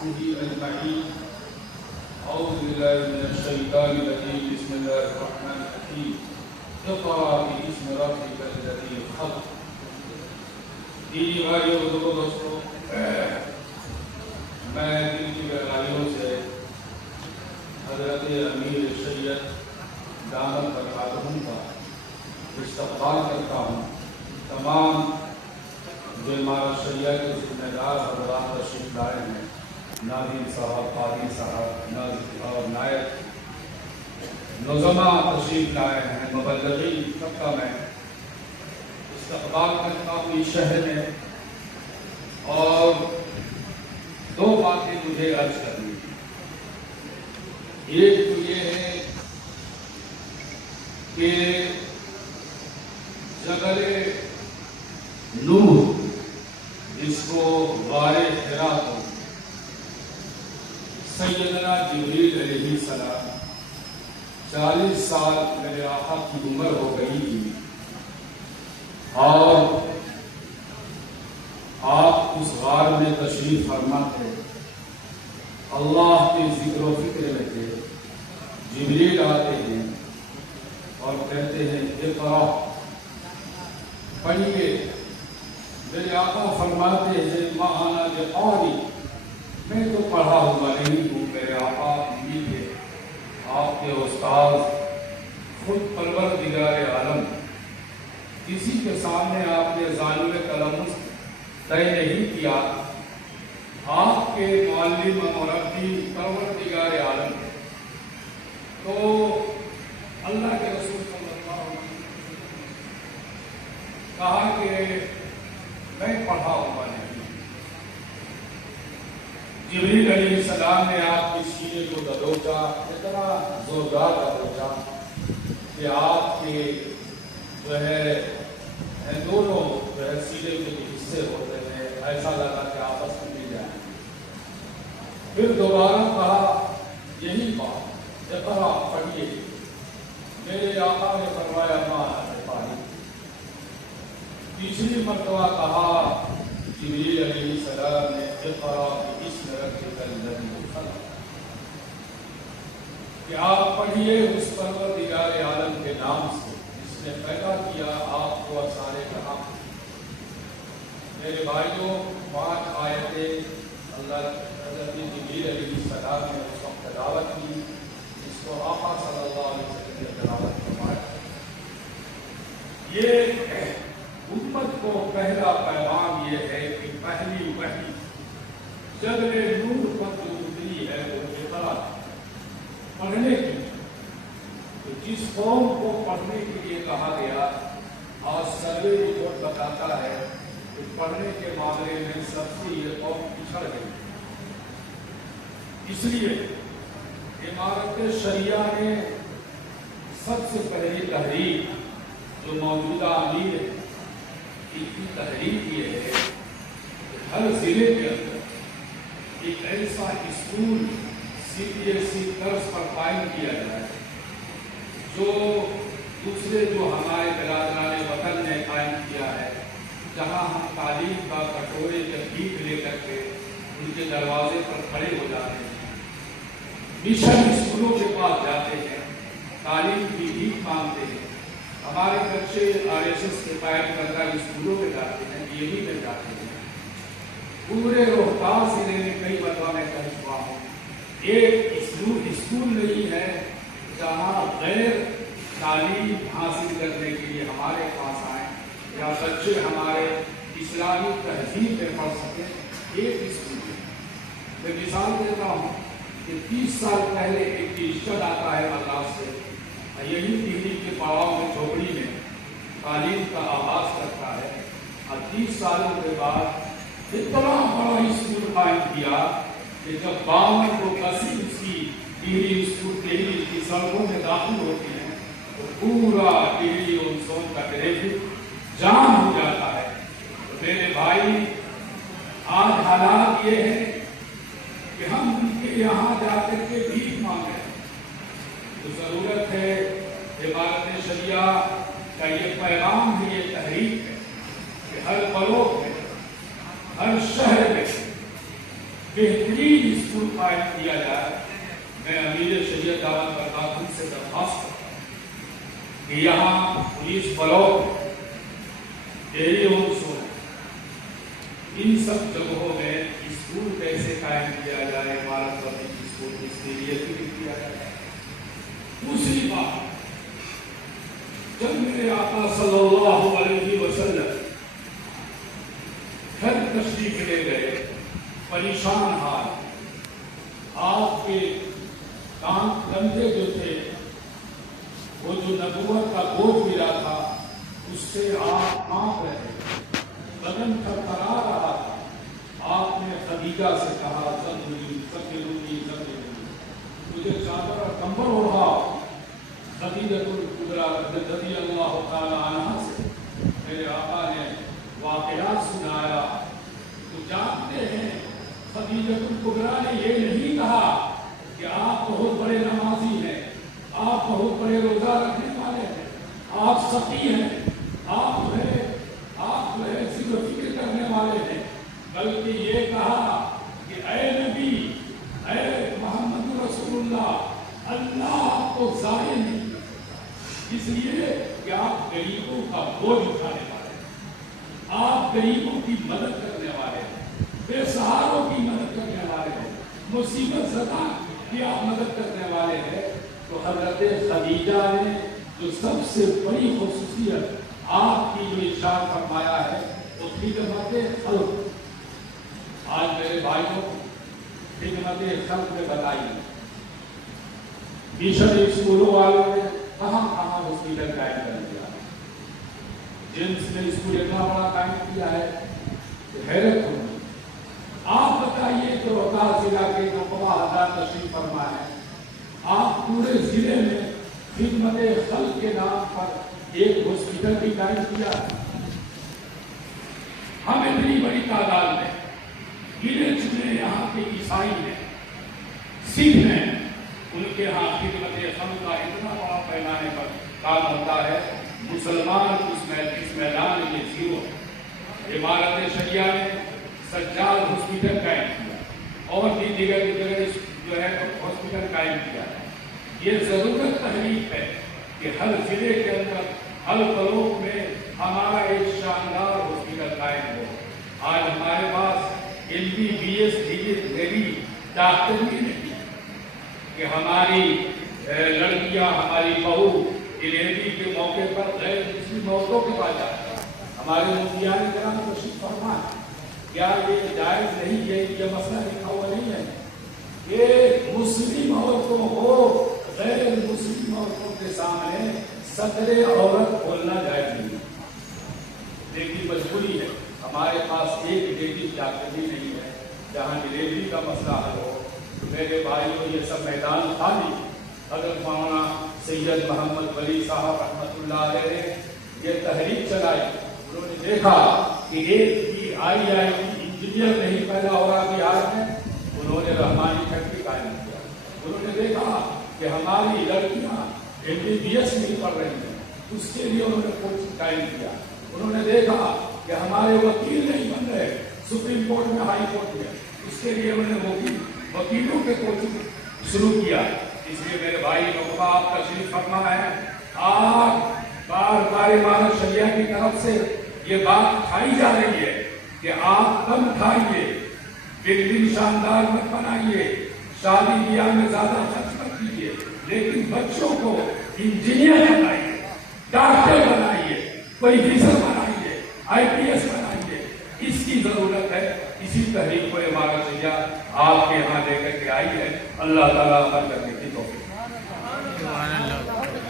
وصحبه أجمعين. أعوذ بالله من الشيطان الرجيم. بسم الله الرحمن الرحيم. اقرأ باسم ربك الذي خلق. دینی بھائیوں اور دوستوں، میں دل کی گہرائیوں سے حضرت امیر شریعت دامت برکاتہم کا استقبال کرتا ہوں. تمام جو امارت شریعہ کے ذمہ دار حضرات تشریف لائے ہیں، ناظرین صاحب، قاضی صاحب، ناظر اور نائب نظماء تشریف لائے ہیں، مبلغین، سب کا میں استقبال کرتا ہوں اس شہر میں. اور دو باتیں مجھے عرض کرنی تھی. ایک تو یہ ہے کہ جبل نوح جس کو غار حرا کو سیدنا جبریل علیہ السلام 40 سال میرے آقا کی عمر ہو گئی تھی، اور آپ اس غار میں تشریف فرما تھے، اللہ کے ذکر و فکر میں تھے. جبریل آتے ہیں اور کہتے ہیں اقرأ، پڑھیے. میرے آقا فرماتے ہیں مَعَنَا بِقَارِئ، میں تو پڑھا ہوا نہیں ہوں. میرے آقا بھی تھے، آپ کے استاد خود پروردگار عالم. کسی کے سامنے آپ نے ظالم تلمس طے نہیں کیا. آپ کے معلم و مربی پروردگار عالم. تو اللہ کے رسول صلی اللہ علیہ وسلم کہا کہ میں پڑھا ہوا نہیں. جبریل علیہ السلام نے آپ کے سینے کو دبوچا، اتنا زوردار دبوچا کہ آپ کے جو ہے دونوں جو ہے سینے کے حصے ہوتے ہیں، ایسا لگا کہ آپس میں مل جائیں. پھر دوبارہ کہا یہی بات، اقرأ، پڑھیے. میرے آقا نے فرمایا مَعَنَا بِقَارِئ. تیسری مرتبہ کہا جبریل علیہ السلام نے اقرأ بِاسْمِ رَبِّكَ الَّذِي خَلَقَ، کہ آپ پڑھیے اس پروردگار عالم کے نام سے جس نے پیدا کیا آپ کو اور سارے جہاں. میرے بھائیوں، 5 آیتیں اللہ حضرت جبریل علیہ السلام نے اس وقت تلاوت کی، جس کو آقا صلی اللہ علیہ وسلم نے تلاوت فرمایا. یہ امت کو پہلا پیغام یہ ہے کہ پہلی وحی جبل نور پر جو اتری ہے وہ اقرأ، پڑھنے کی. تو جس قوم کو پڑھنے کے لیے کہا گیا، اور سروے رپورٹ بتاتا ہے کہ پڑھنے کے معاملے میں سب سے یہ قوم پچھڑ گئی. اس لیے امارت شریعہ نے سب سے پہلی تحریک جو موجودہ امیر ہے ان کی تحریک یہ ہے کہ ہر ضلع کے اندر ایک ایسا اسکول CBSE طرز پر قائم کیا جائے جو دوسرے جو ہمارے برادران وطن نے قائم کیا ہے، جہاں ہم تعلیم کا کٹورے کے بھیک لے کر کے ان کے دروازے پر کھڑے ہو جاتے ہیں، مشن اسکولوں کے پاس جاتے ہیں، تعلیم کی بھیک مانگتے ہیں. ہمارے بچے RSS کے قائم کردہ اسکولوں میں جاتے ہیں، DAV میں جاتے ہیں. پورے روہتاس ضلع میں کئی مرتبہ میں کہہ چکا ہوں، ایک اسکول نہیں ہے جہاں غیر تعلیم حاصل کرنے کے لیے ہمارے پاس آئیں یا بچے ہمارے اسلامی تہذیب میں پڑھ سکیں. ایک اسکول ہے. میں مثال دیتا ہوں کہ 30 سال پہلے ایک ٹیچر آتا ہے مدراس سے، یہی ڈگری کے پڑاؤ میں جھوپڑی میں تعلیم کا آغاز کرتا ہے، اور 30 سالوں کے بعد اتنا بڑا اسکول قائم کیا کہ جب 52 کو کسی اس کی ڈگری اسکول دہلی کی سڑکوں میں داخل ہوتی ہیں تو پورا ڈگری اور زون کا ٹریفک جام ہو جاتا ہے. تو میرے بھائی، آج حالات یہ ہے کہ ہم ان کے یہاں جا کر کے بھیک مانگے. تو ضرورت ہے عبارت شریعہ کا یہ پیغام ہے، یہ تحریک ہے کہ ہر بلوک میں، ہر شہر میں بہترین اسکول قائم کیا جائے، میں امیر شریعت دعوت برکاتہ سے درخواست کرتا ہوں کہ یہاں پولیس بلاک، ڈیری ہومس، ان سب جگہوں میں اسکول کیسے قائم کیا جائے، عمارت بنی اسکول، اس کے لیے فکر کیا جائے۔ دوسری بات، جب میرے آقا صلی اللہ علیہ وسلم گھر تشریف لے گئے، پریشان حال، آپ کے کندھے جو تھے وہ جو نبوت کا بوجھ ملا تھا اس سے آپ کانپ رہے، بدن تھرتھرا رہا تھا۔ آپ نے خدیجہ سے کہا زملونی مجھے چادر اور کمبل اوڑھاؤ۔ خدیجۃ الکبریٰ رضی اللہ تعالی عنہا سے میرے آقا نے واقعات سنایا تو جانتے ہیں خدیجۃ الکبریٰ نے یہ نہیں کہا کہ آپ بہت بڑے نمازی ہیں، آپ بہت بڑے روزہ رکھنے والے ہیں، آپ سخی ہیں، آپ جو ہے ذکر و فکر کرنے والے ہیں، بلکہ یہ کہا کہ اے نبی، اے محمد رسول اللہ، اللہ کو ضائع نہیں کرتا، اس لیے کہ آپ غریبوں کا بوجھ اٹھانے والے ہیں، آپ غریبوں کی مدد کرنے والے ہیں، بے سہاروں کی مدد کرنے والے ہیں، مصیبت زدہ کی آپ مدد کرنے والے ہیں۔ تو حضرت خدیجہ نے جو سب سے بڑی خصوصیت آپ کی جو ارشاد فرمایا ہے وہ خدمت خلق۔ آج میرے بھائیوں خدمت خلق میں بتائیے، مشن اسکولوں والوں نے کہاں کہاں ہاسپٹل قائم کر دیا، جیمس نے اسکول اتنا بڑا قائم کیا ہے کہ حیرت ہوگی۔ آپ بتائیے کہ روہتاس ضلع کے نقبہ ہزار تشریف فرما ہے، آپ پورے ضلع میں خدمت خلق کے نام پر ایک ہاسپٹل بھی قائم کیا ہے۔ ہم اتنی بڑی تعداد میں گنے چنے یہاں کے عیسائی ہیں، سکھ ہیں، ان کے ہاں خدمت خلق کا اتنا بڑا پیمانے پر کام ہوتا ہے، مسلمان اس میدان میں زیرو ہے۔ عمارت شریعہ نے سجاد ہاسپٹل قائم کیا اور بھی دیگر جو ہے ہاسپٹل قائم کیا ہے۔ یہ ضرورت تحریک ہے کہ ہر ضلع کے اندر، ہر فروغ میں ہمارا ایک شاندار ہاسپٹل قائم ہو۔ آج ہمارے پاس MBBS ڈگری ڈاکٹر بھی نہیں کہ ہماری لڑکیاں، ہماری بہو ڈلیوری کے موقع پر غیر مسلم عورتوں کے پاس جاتی ہیں۔ ہمارے مفتیان کرام تشریف فرما ہے، کیا یہ جائز نہیں ہے؟ یہ مسئلہ لکھا ہوا نہیں ہے کہ مسلم عورتوں کو غیر مسلم عورتوں کے سامنے صدر عورت کھولنا جائز نہیں ہے، لیکن مجبوری ہے۔ ہمارے پاس ایک لیڈیز ڈاکٹر بھی نہیں ہے جہاں ڈلیوری کا مسئلہ حل ہو۔ میرے بھائیوں، یہ سب میدان خالی۔ حضرت مولانا سید محمد ولی صاحب رحمۃ اللہ علیہ نے یہ تحریک چلائی۔ انہوں نے دیکھا کہ ایک بھی IIT انجینئر نہیں پیدا ہو رہا بہار میں، انہوں نے رحمانی فیکٹری قائم کیا۔ انہوں نے دیکھا کہ ہماری لڑکیاں MBBS نہیں پڑھ رہی ہیں، اس کے لیے انہوں نے کوچنگ قائم کیا۔ انہوں نے دیکھا کہ ہمارے وکیل نہیں بن رہے سپریم کورٹ میں، ہائی کورٹ میں، اس کے لیے انہوں نے وکیلوں کے کوچنگ شروع کیا۔ اس لیے میرے بھائی نقبہ، آپ تشریف فرما ہے، آج بار بار عمارت شریعہ کی طرف سے یہ بات اٹھائی جا رہی ہے کہ آپ کم کھائیے، بلڈنگ شاندار مت بنائیے، شادی بیاہ میں زیادہ خرچ مت کیجیے، لیکن بچوں کو انجینئر بنائیے، ڈاکٹر بنائیے، کوئی افسر بنائیے، IPS بنائیے۔ اس کی ضرورت ہے۔ اسی تحریک کو عمارت شریعہ آپ کے یہاں لے کر کے آئی ہے۔ اللہ تعالیٰ عمل کرنے کی توفیق۔